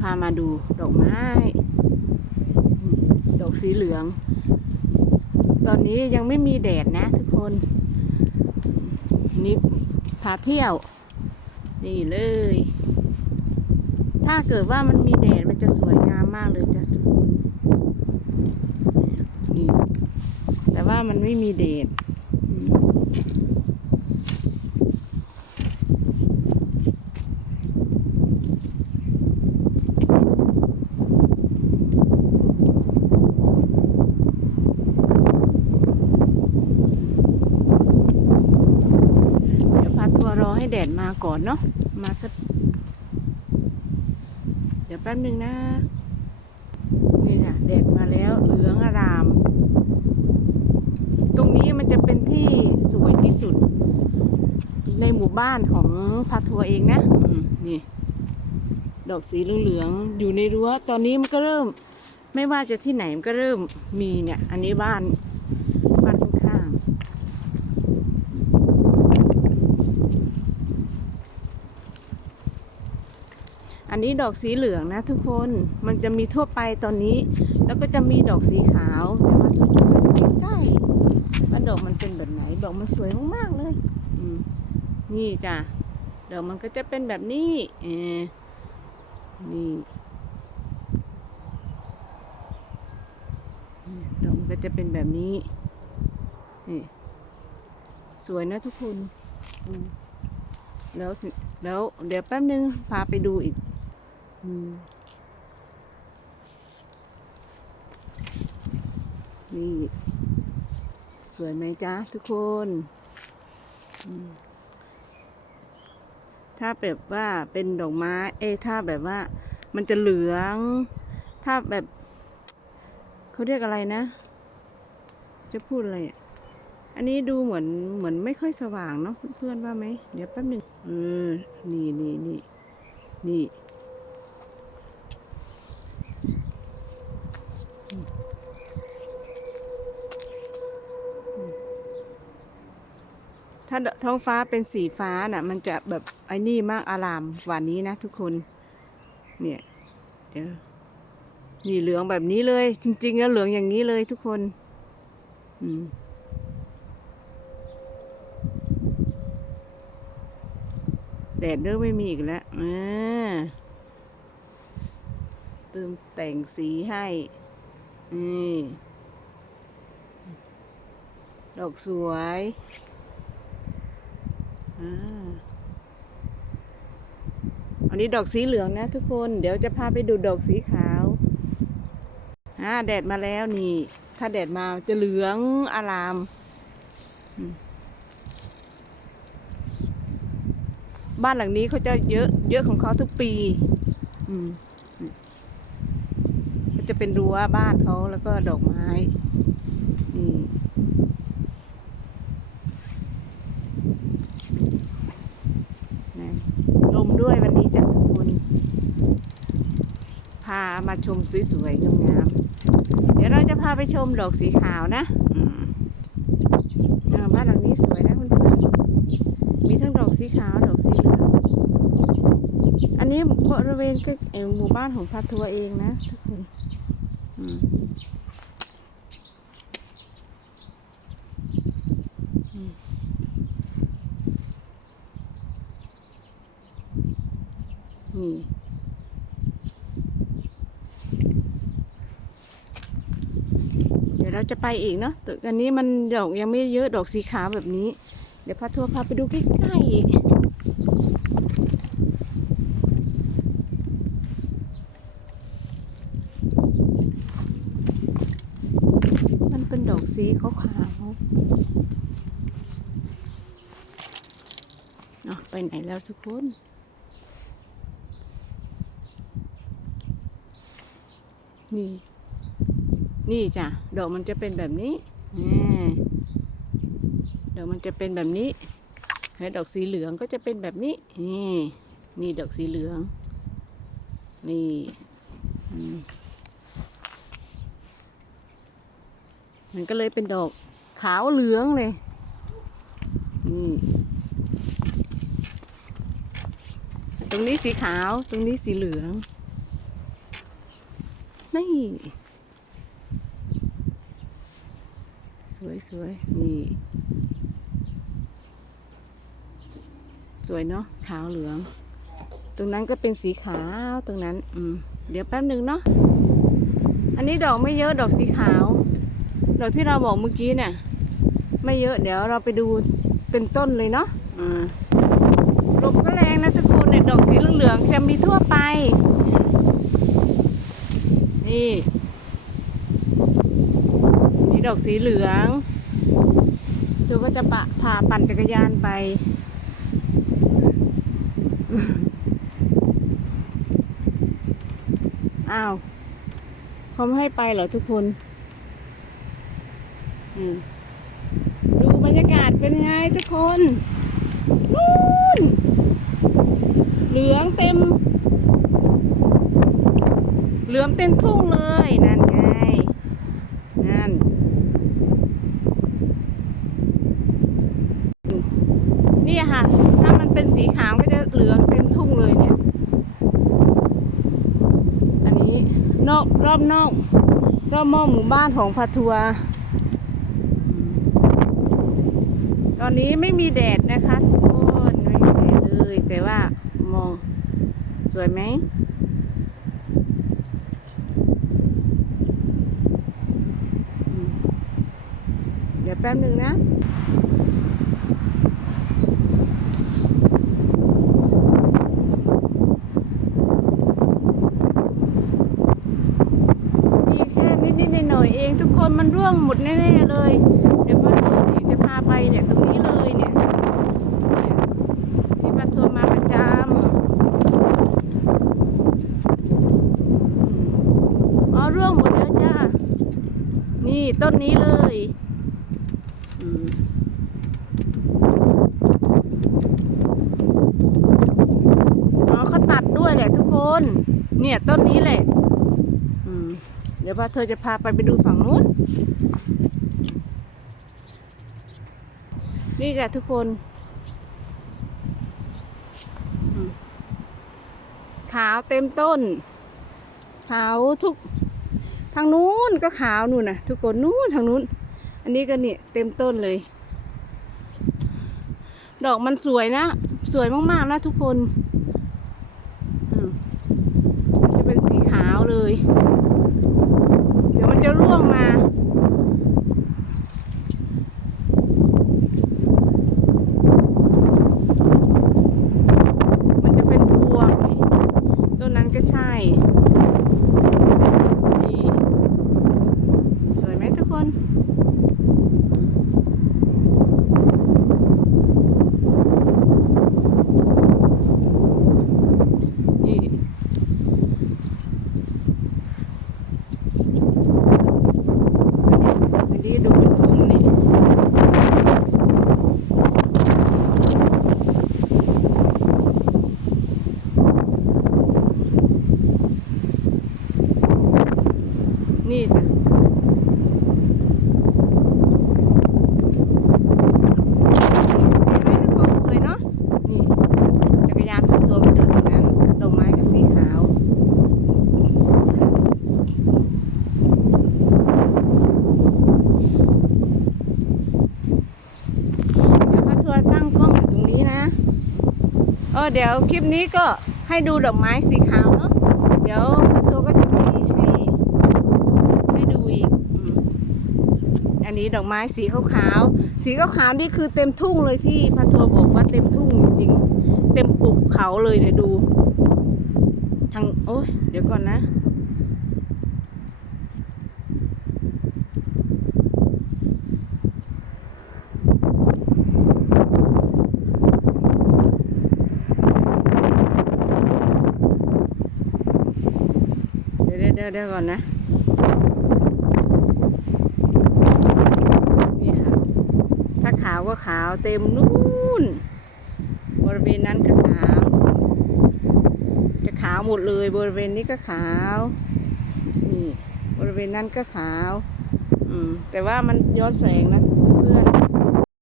พามาดูดอกไม้ดอกสีเหลือง ตอนนี้ยังไม่มีแดดนะทุกคนนี่พาเที่ยว นี่เลย ถ้าเกิดว่ามันมีแดดมันจะสวยงามมากเลยจ้ะทุกคนนี่แต่ว่ามันไม่มีแดดยวพาทัวร์รอให้ แดดมาก่อนเนาะมาสักเดี๋ยวแป๊บหนึ่งนะนี่ค่ะแดดมาแล้วเหลืองอาราม ตรงนี้มันจะเป็นที่สวยที่สุด ในหมู่บ้านของพาทัวร์เองนะนี่ ดอกสีเหลืองๆอยู่ในรั้ว ตอนนี้มันก็เริ่ม ไม่ว่าจะที่ไหนมันก็เริ่มมีเนี่ย อันนี้บ้านข้างๆ อันนี้ดอกสีเหลืองนะทุกคน มันจะมีทั่วไปตอนนี้ แล้วก็จะมีดอกสีขาวเดี๋ยวมาดูใกล้ๆว่าดอกมันเป็นแบบไหน ดอกมันสวยมากๆเลยอืมนี่จ้ะ ดอกมันก็จะเป็นแบบนี้เออนี่ดอกมันก็จะเป็นแบบนี้ นี่สวยนะทุกคน แล้ว แล้วเดี๋ยวแป๊บนึงพาไปดูอีก นี่ สวยไหมจ๊ะทุกคน ถ้าแบบว่าเป็นดอกไม้ เอ้ถ้าแบบว่า มันจะเหลือง ถ้าแบบ เขาเรียกอะไรนะ จะพูดอะไรอะอันนี้ดูเหมือนเหมือนไม่ค่อยสว่างเนาะเพื่อนๆว่าไหม เดี๋ยวแป๊บหนึ่งเออ นี่นี่นี่นี่ ท้องฟ้าเป็นสีฟ้าน่ะ มันจะแบบไอ้นี่มากอารามกว่านี้นะทุกคน เนี่ยเดี๋ยวนี่เหลืองแบบนี้เลย จริง ๆ แล้วเหลืองอย่างนี้เลยทุกคน อืมแดดเริ่มไม่มีอีกแล้วอ่าเติมแต่งสีให้นี่ดอกสวย อันนี้ดอกสีเหลืองนะ ทุกคน เดี๋ยวจะพาไปดูดอกสีขาวอ่าแดดมาแล้วนี่ ถ้าแดดมาจะเหลืองอาราม บ้านหลังนี้เขาจะเยอะ เยอะของเขาทุกปี อืมจะเป็นรั้วบ้านเขาแล้วก็ดอกไม้นี่นะลมด้วยวันนี้จ้ะทุกคน พามา ชมสวยๆงามๆเดี๋ยวเราจะพาไปชมดอกสีขาวนะบ้านหลังนี้สวยนะเพื่อนๆมีทั้งดอกสีขาวดอกสีเหลืองอันนี้บริเวณกล้เอหมู่บ้านของพัทัวเองนะทุกคนนี่ ดี๋ยวเราจะไปอีกเนาะต่อันนี้มันดอกยังไม่เยอะดอกสีขาวแบบนี้ เดี๋ยวพาทัวร์พาไปดูใกล้ๆอีกมันเป็นดอกสีขาวๆเนาะไปไหนแล้วทุกคนนี่ นี่จ้ะดอกมันจะเป็นแบบนี้ดอกมันจะเป็นแบบนี้แล้วดอกสีเหลืองก็จะเป็นแบบนี้ นี่ นี่ดอกสีเหลือง นี่ มันก็เลยเป็นดอกขาวเหลืองเลย นี่ ตรงนี้สีขาว ตรงนี้สีเหลือง นี่ สวยสวยนี่ สวยเนาะขาวเหลือง ตรงนั้นก็เป็นสีขาวตรงนั้น อืม เดี๋ยวแป๊บหนึ่งเนาะอันนี้ดอกไม่เยอะดอกสีขาว ดอกที่เราบอกเมื่อกี้เนี่ย ไม่เยอะเดี๋ยวเราไปดูเป็นต้นเลยเนาะอ่าลมก็แรงนะทุกคนเนี่ยดอกสีเหลืองๆจะมีทั่วไป นี่ ดอกสีเหลืองตัวก็จะปะพาปั่นจักรยานไป อ้าวเขาไม่ให้ไปเหรอทุกคนอืมดูบรรยากาศเป็นไงทุกคนนู่นเหลืองเต็ม เหลือมเต็มทุ่งเลยนั่นน นี่ค่ะ ถ้ามันเป็นสีขาวก็จะเหลืองเต็มทุ่งเลยเนี่ย อันนี้นอกรอบนอก รอบมอกหมู่บ้านของพัทัว ตอนนี้ไม่มีแดดนะคะทุกคนไม่มีแดดเลย แต่ว่ามองสวยไหมเดี๋ยวแป๊บหนึ่งนะ มีแค่ นิดๆหน่อยๆเองทุกคนมันร่วงหมดแน่ๆเลย เดี๋ยวป้าทัวร์จะพาไปเนี่ยตรงนี้เลยเนี่ยที่ป้าทัวร์มาประจำอ๋อร่วงหมดแล้วจ้านี่ต้นนี้เลยอ๋อเขาตัดด้วยแหละทุกคน เนี่ยต้นนี้แหละ เดี๋ยวพาเธอจะพาไปไปดูฝั่งนู้น นี่แกทุกคน ขาวเต็มต้น ขาวทุก ทางนู้นก็ขาวนู่นนะทุกคนนู้นทางนู้น อันนี้ก็เนี่ยเต็มต้นเลย ดอกมันสวยนะ สวยมากๆนะทุกคนจะเป็นสีขาวเลย ร่วงมา มันจะเป็นพวงนี่ต้นนั้นก็ใช่ นี่ สวยไหมทุกคน นี่ อันนี้ดูเป็นพุ่มนี่ นี่จ้ะ เห็นไหมทุกคนสวยเนาะ นี่จักรยานพาทัวร์ก็จอดตรงนั้น ดอกไม้ก็สีขาว เดี๋ยวพาทัวร์ตั้งกล้องอยู่ตรงนี้นะ เดี๋ยวคลิปนี้ก็ให้ดูดอกไม้สีขาวเนาะเดี๋ยวพาทัวก็จะมีให้ให้ดูอีกอันนี้ดอกไม้สีขาวๆสีขาวๆนี่คือเต็มทุ่งเลยที่พาทัวบอกว่าเต็มทุ่งจริงๆเต็มปุกเขาเลยเดี๋ยวดูทางโอ้ยเดี๋ยวก่อนนะ เดี๋ยวเดี๋ยวเดี๋ยว เดี๋ยวก่อนนะ นี่ค่ะ ถ้าขาวก็ขาวเต็มนู่น บริเวณนั้นก็ขาว จะขาวหมดเลยบริเวณนี้ก็ขาว นี่ บริเวณนั้นก็ขาว อืม แต่ว่ามันย้อนแสงนะ